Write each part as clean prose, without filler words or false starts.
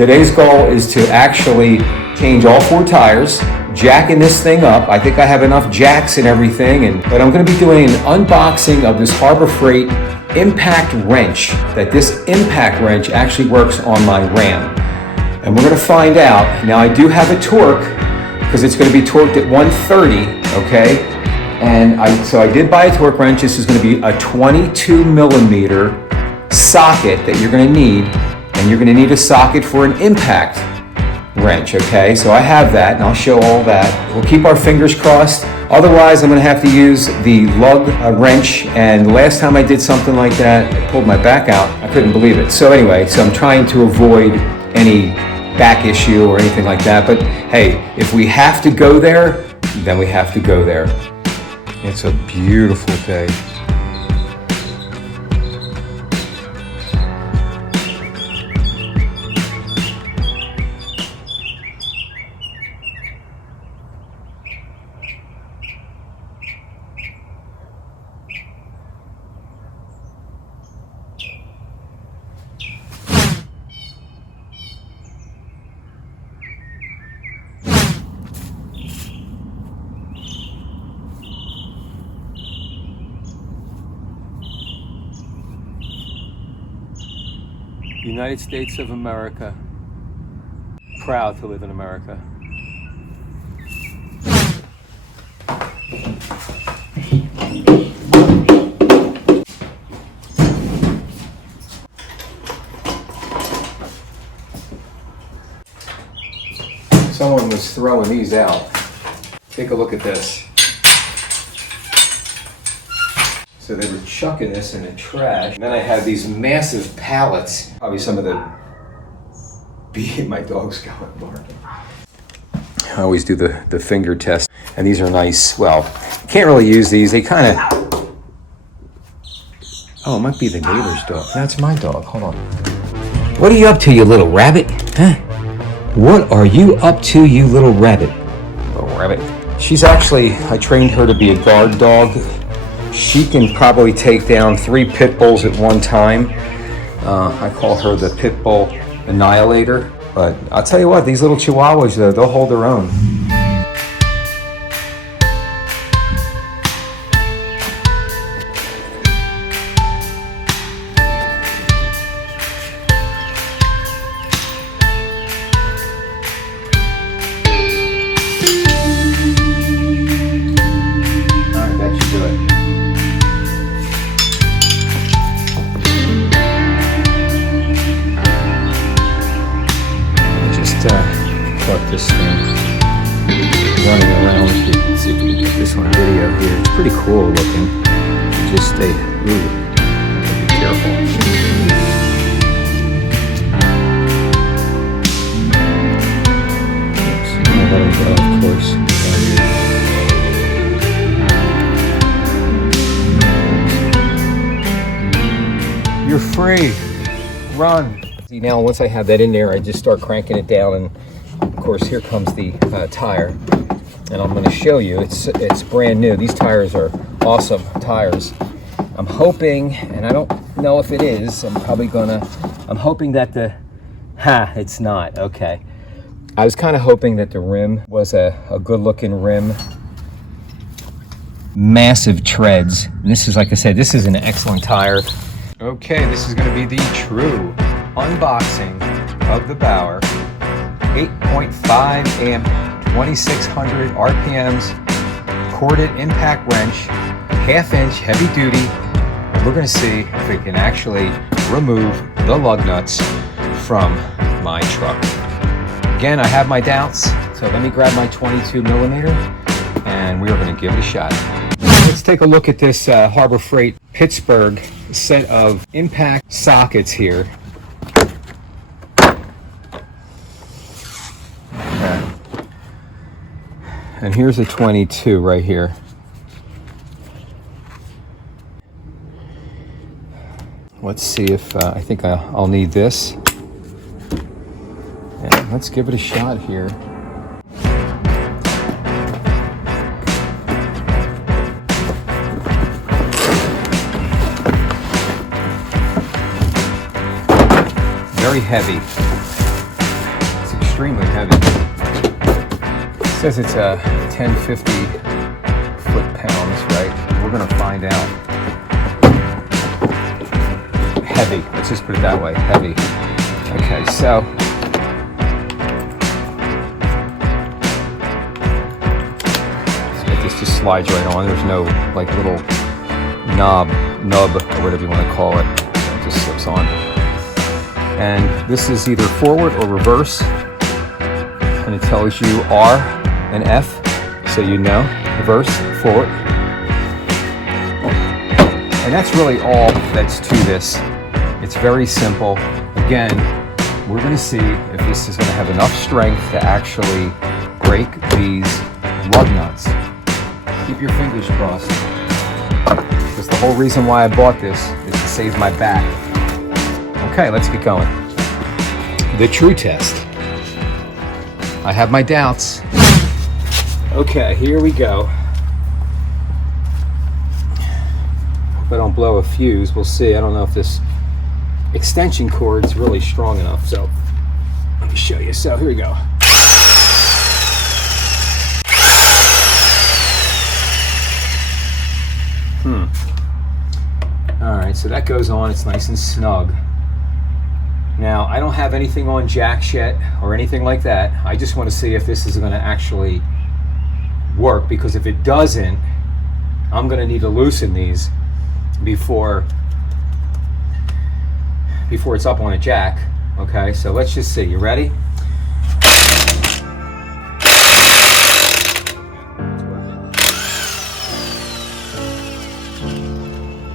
Today's goal is to actually change all 4 tires, jacking this thing up. I think I have enough jacks and everything, but I'm going to be doing an unboxing of this Harbor Freight impact wrench. That this impact wrench actually works on my Ram. And we're going to find out. Now I do have a torque, because it's going to be torqued at 130, okay? And so I did buy a torque wrench. This is going to be a 22 millimeter socket that you're going to need, and you're going to need a socket for an impact wrench, okay? So I have that, and I'll show all that. We'll keep our fingers crossed. Otherwise, I'm going to have to use the lug wrench, and last time I did something like that, I pulled my back out. I couldn't believe it. So anyway, I'm trying to avoid any back issue or anything like that, but hey, if we have to go there, then we have to go there. It's a beautiful day. United States of America. Proud to live in America. Someone was throwing these out. Take a look at this. So they were chucking this in the trash. And then I have these massive pallets. Probably some of the my dog's going barking. I always do the finger test. And these are nice. Well, can't really use these. They kind of... Oh, it might be the neighbor's dog. That's my dog. Hold on. What are you up to, you little rabbit? Huh? What are you up to, you little rabbit? Little rabbit. She's actually... I trained her to be a guard dog. She can probably take down 3 pit bulls at one time. I call her the pit bull annihilator. But I'll tell you what, these little chihuahuas, they'll hold their own. Caught this thing running around. See if we can get this on video here. It's pretty cool looking. Just stay, be careful. Oops, I'm gonna let him go, of course. You're free. Run. See, now once I have that in there, I just start cranking it down, and of course here comes the tire, and I'm going to show you. It's brand new. These tires are awesome tires. I'm hoping, and I don't know if it is, I'm hoping that it's not. Okay. I was kind of hoping that the rim was a good looking rim. Massive treads. And this is, like I said, this is an excellent tire. Okay, this is going to be the true unboxing of the Bauer 8.5 amp 2600 RPMs corded impact wrench, 1/2 inch heavy duty. And we're going to see if it can actually remove the lug nuts from my truck. Again, I have my doubts, so let me grab my 22 millimeter and we are going to give it a shot. Let's take a look at this Harbor Freight Pittsburgh set of impact sockets here. And here's a 22 right here. Let's see if I think I'll need this. And let's give it a shot here. Very heavy. extremely heavy. It says it's a 1050 foot-pounds, right? We're gonna find out. Heavy, let's just put it that way, heavy. Okay, so this just slides right on. There's no like little nub or whatever you want to call it. It just slips on. And this is either forward or reverse. And it tells you R and F, so you know, reverse, forward. And that's really all that's to this. It's very simple. Again, we're going to see if this is going to have enough strength to actually break these lug nuts. Keep your fingers crossed. Because the whole reason why I bought this is to save my back. Okay, let's get going. The true test. I have my doubts. Okay, here we go. Hope I don't blow a fuse. We'll see. I don't know if this extension cord is really strong enough. So let me show you. So here we go. All right, so that goes on. It's nice and snug. Now, I don't have anything on jacks yet or anything like that. I just want to see if this is going to actually work, because if it doesn't, I'm going to need to loosen these before it's up on a jack. Okay, so let's just see. You ready?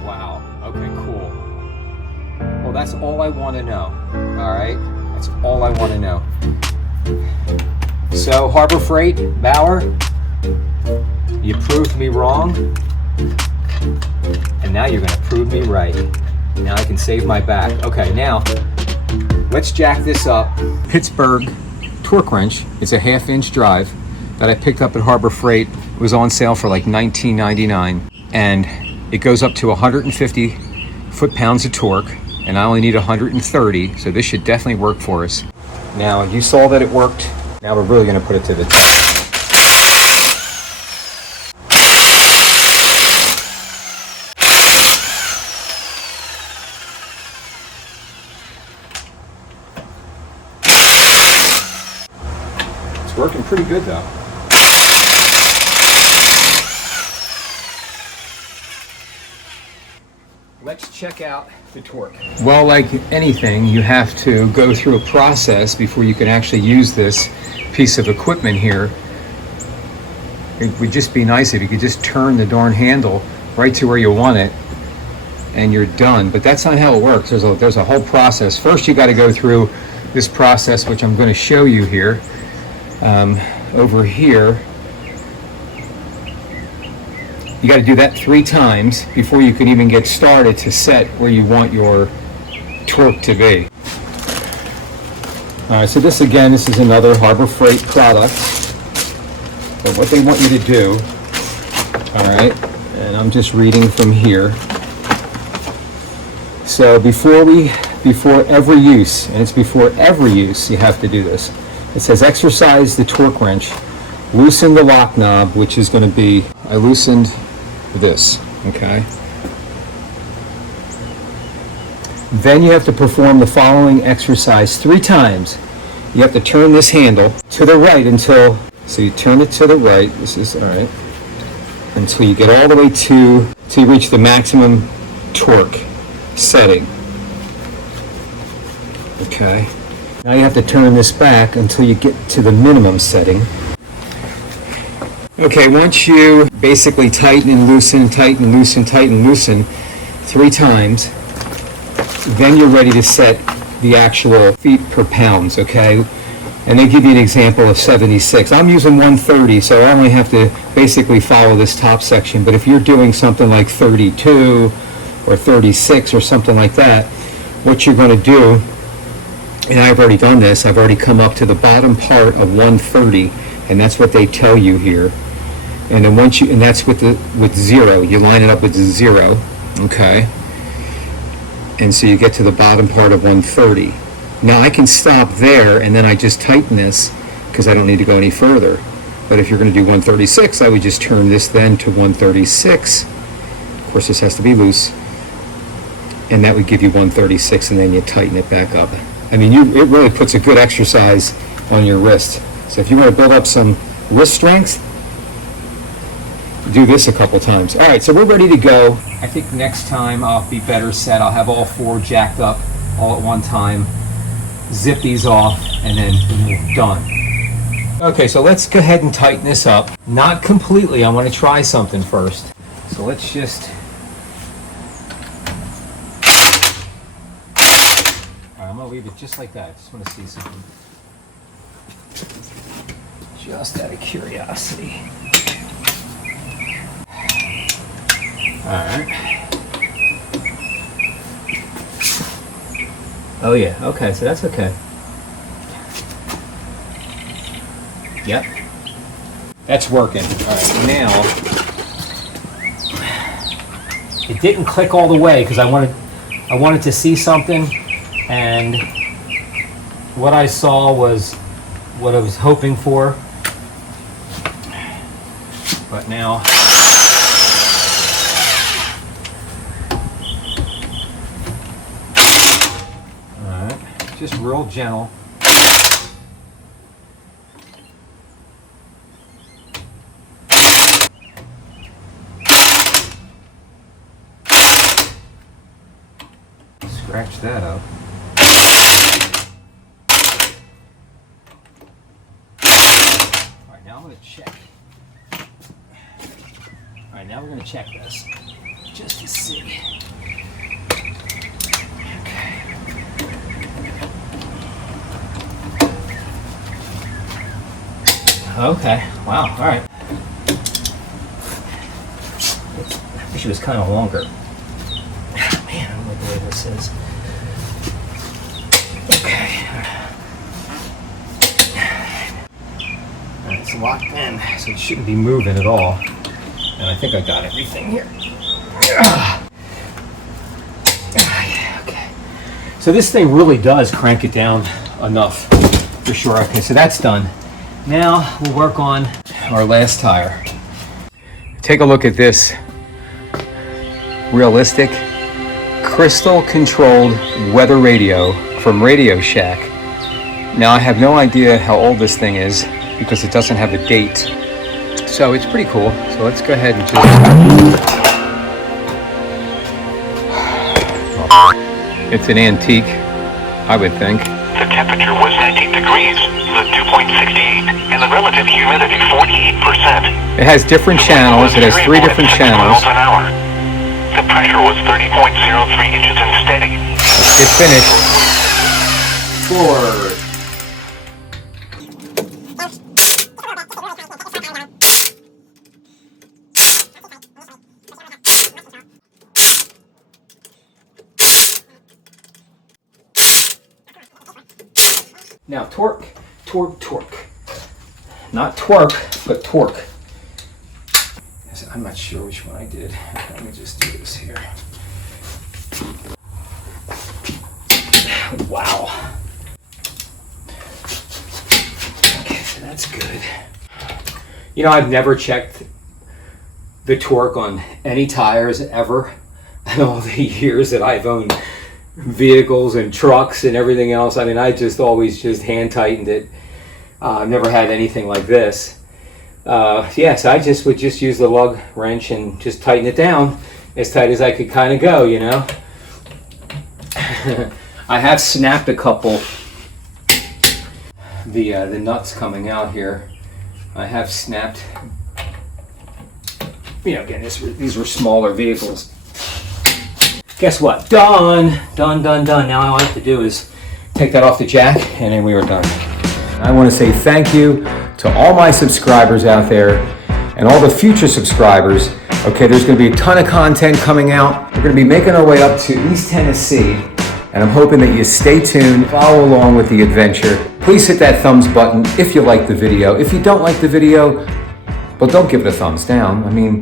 Wow. Okay, cool. Well, that's all I want to know. All right, that's all I want to know. So, Harbor Freight, Bauer, you proved me wrong, and now you're going to prove me right. Now I can save my back. Okay, now let's jack this up. Pittsburgh torque wrench. It's a 1/2-inch drive that I picked up at Harbor Freight. It was on sale for like $19.99, and it goes up to 150 foot-pounds of torque, and I only need 130, so this should definitely work for us. Now, you saw that it worked. Now we're really going to put it to the test. Working pretty good though. Let's check out the torque. Well, like anything, you have to go through a process before you can actually use this piece of equipment here. It would just be nice if you could just turn the darn handle right to where you want it and you're done. But that's not how it works. There's a whole process. First, you got to go through this process, which I'm going to show you here. Over here, you got to do that 3 times before you can even get started to set where you want your torque to be. All right, so this is another Harbor Freight product. But what they want you to do, all right, and I'm just reading from here. So before every use, and it's before every use, you have to do this. It says exercise the torque wrench, loosen the lock knob, which is going to be, I loosened this, okay? Then you have to perform the following exercise 3 times. You have to turn this handle to the right so you turn it to the right, this is, all right, until you get all the way till you reach the maximum torque setting, okay? Now you have to turn this back until you get to the minimum setting. Okay, once you basically tighten and loosen 3 times, then you're ready to set the actual feet per pounds, okay? And they give you an example of 76. I'm using 130, so I only have to basically follow this top section. But if you're doing something like 32 or 36 or something like that, what you're going to do, and I've already done this, I've already come up to the bottom part of 130, and that's what they tell you here. And then and that's with 0, you line it up with 0, okay? And so you get to the bottom part of 130. Now I can stop there and then I just tighten this because I don't need to go any further. But if you're going to do 136, I would just turn this then to 136. Of course, this has to be loose. And that would give you 136, and then you tighten it back up. I mean, it really puts a good exercise on your wrist. So if you want to build up some wrist strength, do this a couple times. All right, so we're ready to go. I think next time I'll be better set. I'll have all 4 jacked up all at one time, zip these off, and then done. Okay, so let's go ahead and tighten this up. Not completely, I want to try something first. So let's just... Alright, I'm going to leave it just like that. I just want to see something. Just out of curiosity. Alright. Oh yeah, okay, so that's okay. Yep. That's working. Alright, now it didn't click all the way because I wanted to see something, and what I saw was what I was hoping for. But now alright, just real gentle. Scratch that up. Alright, now I'm going to check. Alright, now we're going to check this. Just to see. Okay. Wow. Alright. I wish it was kind of longer. Man, I don't like the way this is. Okay. It's locked in, so it shouldn't be moving at all. And I think I got everything here. Yeah, okay. So this thing really does crank it down enough, for sure. Okay, so that's done. Now we'll work on our last tire. Take a look at this realistic, crystal-controlled weather radio from Radio Shack. Now I have no idea how old this thing is because it doesn't have a date. So it's pretty cool. So let's go ahead and just... It's an antique, I would think. The temperature was 19 degrees, the dew point 68, and the relative humidity 48%. It has different channels. It has 3 different channels. Miles an hour. The pressure was 30.03 inches and steady. Let's get finished. Forward. Now torque, torque, torque. Not twerk, but torque. I'm not sure which one I did. Okay, let me just do this here. Wow. Okay, so that's good. You know, I've never checked the torque on any tires ever in all the years that I've owned vehicles and trucks and everything else. I mean, I just always just hand tightened it. I've never had anything like this. Yes, I just would just use the lug wrench and just tighten it down as tight as I could kind of go, you know. I have snapped a couple. The nuts coming out here, I have snapped. You know, again, these were smaller vehicles. Guess what? Done, done, done, done. Now all I have to do is take that off the jack, and then we are done. I want to say thank you to all my subscribers out there and all the future subscribers. Okay, there's going to be a ton of content coming out. We're going to be making our way up to East Tennessee, and I'm hoping that you stay tuned, follow along with the adventure. Please hit that thumbs button if you like the video. If you don't like the video, well, don't give it a thumbs down. I mean,